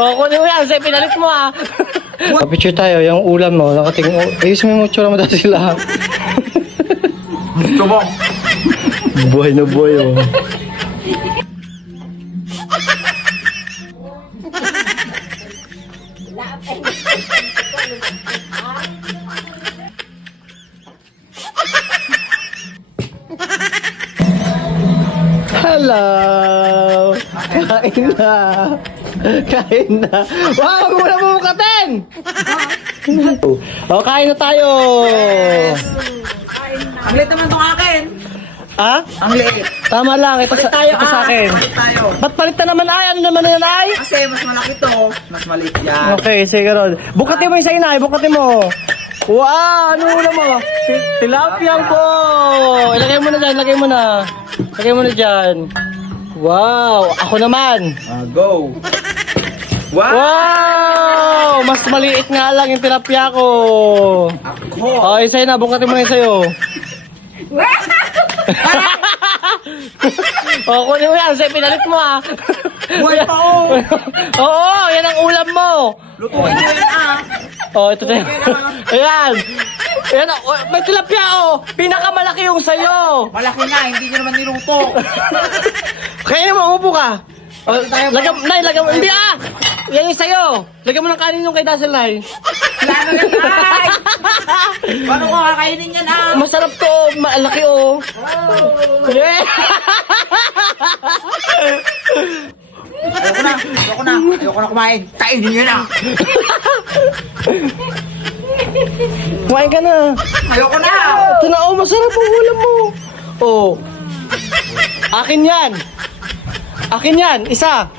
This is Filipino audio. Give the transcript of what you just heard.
O, kunin mo yan. Kasi pinalit mo ah. Picture tayo. Yung ulam mo. Nakating... Ayusin mo yung tsura mo dahil sila. Gusto mo? Buhay na buhay oh. Hello! Kain na! Kain na! Wow! Huwag mo na bumukatin! O, kain na tayo! Ang liit naman itong akin. Ha? Ang liit. Tama lang, ito sa akin. Palit tayo. Ba't palit na naman ay? Ano naman na yan ay? Kasi mas malaki to. Mas maliit yan. Okay, sige Rod. Bukatin mo yung sa inay, bukatin mo. Wow! Ano ulam mo? Tilapia po! Ilagay mo na dyan, ilagay mo na. Ilagay mo na dyan. Wow! Ako naman! Go! Wow! Wow! Mas maliit nga lang yung tilapia ko. Ako! Okay, sa'yo na. Bukatin mo na yung sa'yo. O, kunin mo yan. Sa'yo, pinalit mo ah. Buhay pa oh! Oo, yan ang ulam mo. Lutuin mo yan ah! Oh, ito tayo. Ayan. Ayan, oh, may tilapia oh. Pinakamalaki yung sa'yo. Malaki nga, hindi nyo naman niluto. Kaya mo, umupo ka. Oh, lagam mo. Hindi ah. Yan yung sa'yo. Lagyan mo ng kanin yung kay Dazzle Nay. Plano yan ay! Paano ko kakainin yan ah? Masarap to. Malaki oh. Yeah. Ayoko na kumain. Kainin nyo na. Kumain ka na. Ayoko na. Ito na oh, masarap ang ulam mo. Oh. Akin yan. Akin yan. Isa.